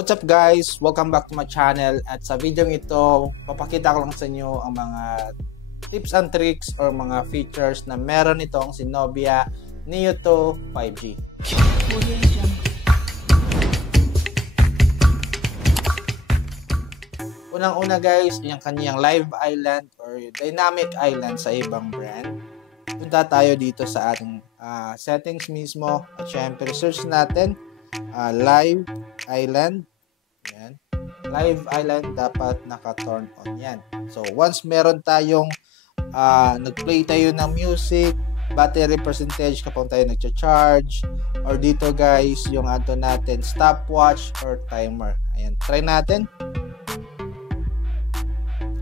What's up guys? Welcome back to my channel at sa video ito, papakita ko lang sa inyo ang mga tips and tricks or mga features na meron itong si Nobia Neo 2 5G. Unang-una guys, yung kanyang Live Island or Dynamic Island sa ibang brand. Punta tayo dito sa ating settings mismo at syempre search natin Live Island. Yan. Live Island dapat naka-turn on yan. So once meron tayong nag-play tayo ng music, battery percentage kapag tayo nagcha-charge, or dito guys yung ato natin stopwatch or timer. Ayan, try natin.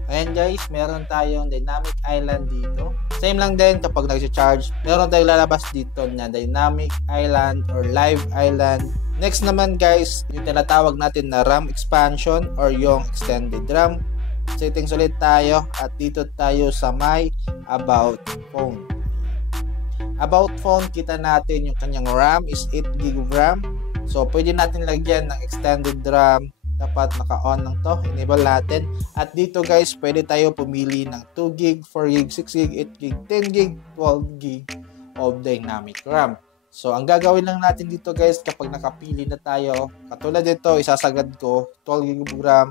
Ayan guys, meron tayong Dynamic Island dito. Same lang din kapag nagcha-charge, meron tayong lalabas dito na Dynamic Island or Live Island. Next naman guys, yung tinatawag natin na RAM expansion or yung extended RAM. Settings ulit tayo at dito tayo sa may About Phone. About Phone, kita natin yung kanyang RAM is 8GB RAM. So pwede natin lagyan ng extended RAM. Dapat naka-on lang to, enable natin. At dito guys, pwede tayo pumili ng 2GB, 4GB, 6GB, 8GB, 10GB, 12GB of dynamic RAM. So, ang gagawin lang natin dito guys, kapag nakapili na tayo, katulad dito, isasagad ko 12GB RAM,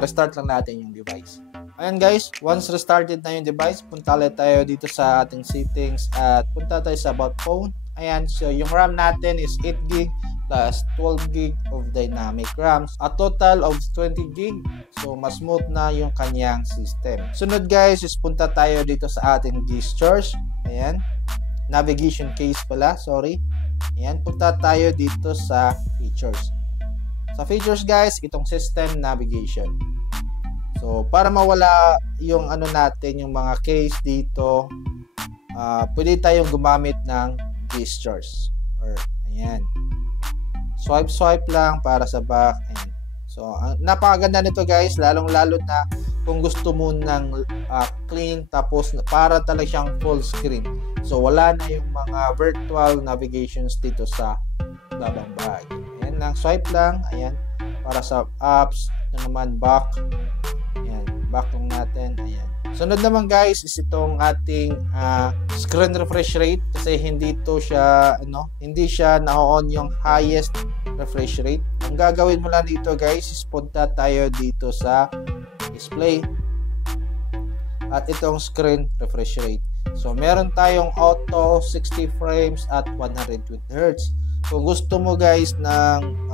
restart lang natin yung device. Ayan guys, once restarted na yung device, punta ulit tayo dito sa ating settings at punta tayo sa About Phone. Ayan, so yung RAM natin is 8GB plus 12GB of dynamic RAM, a total of 20GB. So, mas smooth na yung kanyang system. Sunod guys, is punta tayo dito sa ating gestures. Ayan. Navigation case pala, sorry. Ayan, punta tayo dito sa features. Sa features guys, itong system navigation. So, para mawala yung ano natin, yung mga case dito, pwede tayong gumamit ng gestures. Or, ayan. Swipe lang para sa back. Ayan. So, napakaganda nito guys, lalong-lalo na kung gusto mo ng clean tapos para talaga siyang full screen. So, wala na yung mga virtual navigations dito sa babang bahagi. Ayan lang, swipe lang. Ayan, para sa apps. Ito naman, back. Ayan, back lang natin. Ayan. Sunod naman guys is itong ating screen refresh rate kasi hindi siya na-on yung highest refresh rate. Ang gagawin mo lang dito guys is punta tayo dito sa display at itong screen refresh rate. So meron tayong auto 60 frames at 120Hz. Kung gusto mo guys ng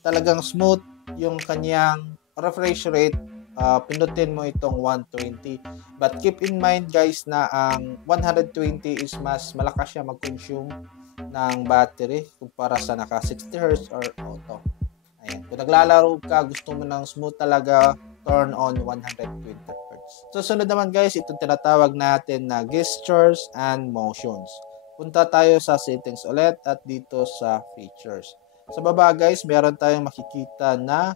talagang smooth yung kanyang refresh rate, pinutin mo itong 120. But keep in mind guys na ang 120 is mas malakas siya mag-consume ng battery kumpara sa naka 60Hz or auto. Ayan. Kung naglalaro ka, gusto mo ng smooth talaga, turn on 120Hz. So sunod naman guys, itong tinatawag natin na gestures and motions. Punta tayo sa settings ulit at dito sa features. Sa baba guys, meron tayong makikita na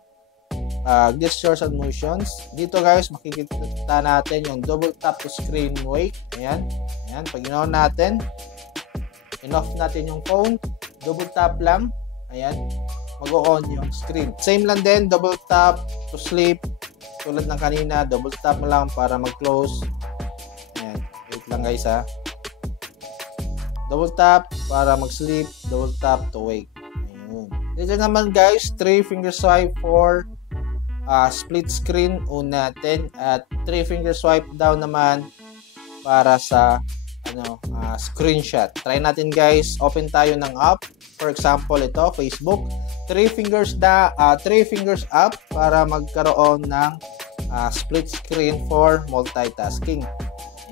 gestures and motions. Dito guys, makikita natin yung double tap to screen wake. Ayan. Ayan. Pag in-on natin, in-off natin yung phone, double tap lang. Ayan. Mag-on yung screen. Same lang din, double tap to sleep. Tulad ng kanina, double tap mo lang para mag-close. Ayan. Wait lang guys ha. Double tap para mag-sleep, double tap to wake. Ayun. Dito naman guys, 3 finger swipe for split screen una natin at 3 finger swipe down naman para sa screenshot. Try natin guys, open tayo ng app. For example, ito, Facebook. 3 fingers up para magkaroon ng split screen for multitasking.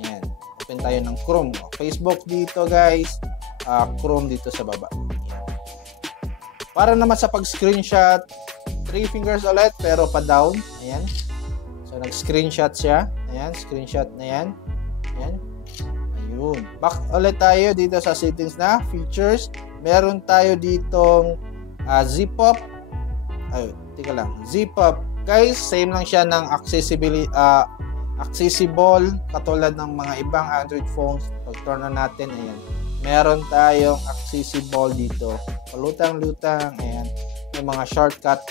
Ayan. Open tayo ng Chrome. Facebook dito guys, Chrome dito sa baba. Ayan. Para naman sa pag-screenshot, 3 fingers ulit pero pa down. Ayan. So nag-screenshot siya. Ayan, screenshot na yan. Ayan. Ayun. Back ulit tayo dito sa settings na features. Meron tayo ditong zip up. Ayun, tika lang. Zip up. Guys, same lang siya ng accessible katulad ng mga ibang Android phones. Pag turn on natin, ayan. Meron tayong accessible dito. Palutang-lutang, ayan. May mga shortcut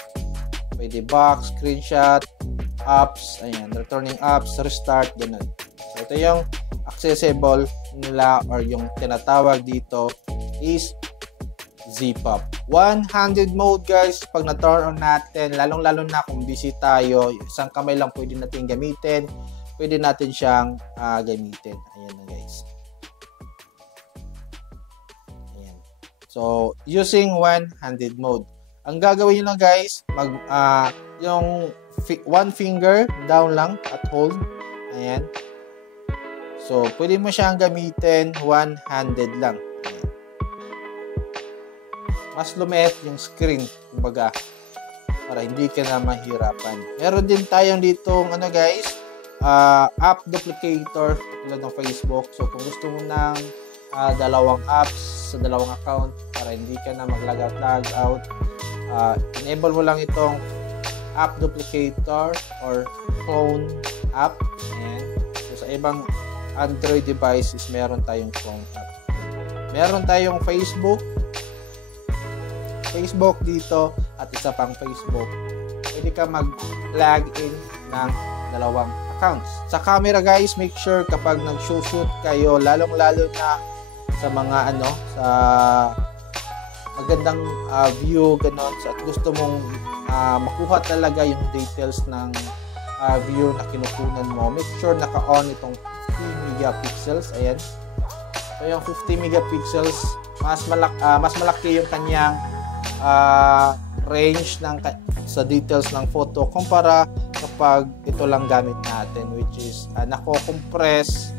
pwede box, screenshot, apps, ayan, returning apps, restart, ganun. So, ito yung accessible nila or yung tinatawag dito is ZPop. One-handed mode guys, pag na-turn on natin, lalong-lalo na kung busy tayo, isang kamay lang pwede natin gamitin, pwede natin siyang gamitin. Ayan na guys. Ayan. So, using one-handed mode. Ang gagawin nyo lang guys, yung one finger down lang at hold. Ayan. So, pwede mo siyang gamitin one-handed lang. Ayan. Mas lumiit yung screen, kumbaga, para hindi ka na mahirapan. Meron din tayong ditong guys, app duplicator tulad ng Facebook. So, kung gusto mo ng dalawang apps sa dalawang account para hindi ka na mag-log out, enable mo lang itong app duplicator or clone app. Ayan. So, sa ibang Android devices, meron tayong clone app. Meron tayong Facebook dito at isa pang Facebook. Pwede ka mag-log in ng dalawang accounts. Sa camera guys, make sure kapag nag-shoot kayo, lalong-lalo na sa mga sa magandang view, ganon. So, at gusto mong makuha talaga yung details ng view na kinukunan mo, make sure naka-on itong 50 megapixels. Ayan. So, yung 50 megapixels, mas malaki yung kanyang range sa details ng photo kumpara kapag ito lang gamit natin, which is nako-compress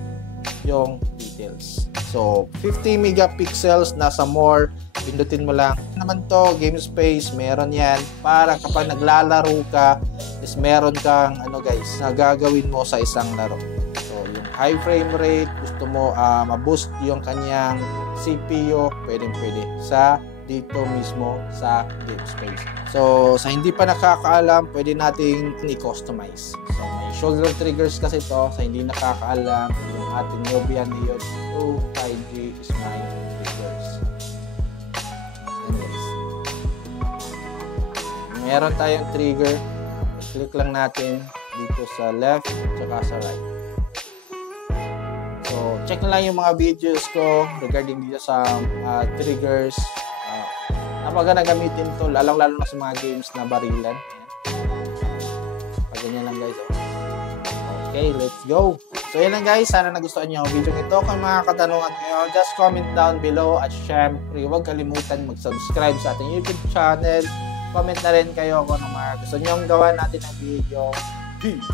yung details. So, 50 megapixels, nasa more, pindutin mo lang. Naman to, game space, meron yan. Para kapag naglalaro ka, is meron kang, guys, na gagawin mo sa isang laro. So, yung high frame rate, gusto mo ma-boost yung kanyang CPU, pwede sa dito mismo sa game space. So, sa hindi pa nakakaalam, pwede nating i-customize. So, may shoulder triggers kasi to. Sa hindi nakakaalam, yung ating Nubia Neo 2 5G is my triggers. Anyways, meron tayong trigger. Click lang natin dito sa left at sa right. So, check na lang yung mga videos ko regarding dito sa triggers. Napagana gamitin to, lalong-lalo na sa mga games na barilan. Pag ganyan lang guys. Okay, let's go. So yan lang guys, sana nagustuhan nyo ang video ito. Kung mga katanungan nyo, just comment down below. At syempre, huwag kalimutan mag-subscribe sa ating YouTube channel. Comment na rin kayo kung ano mga gusto nyo gawa natin ng video. Peace!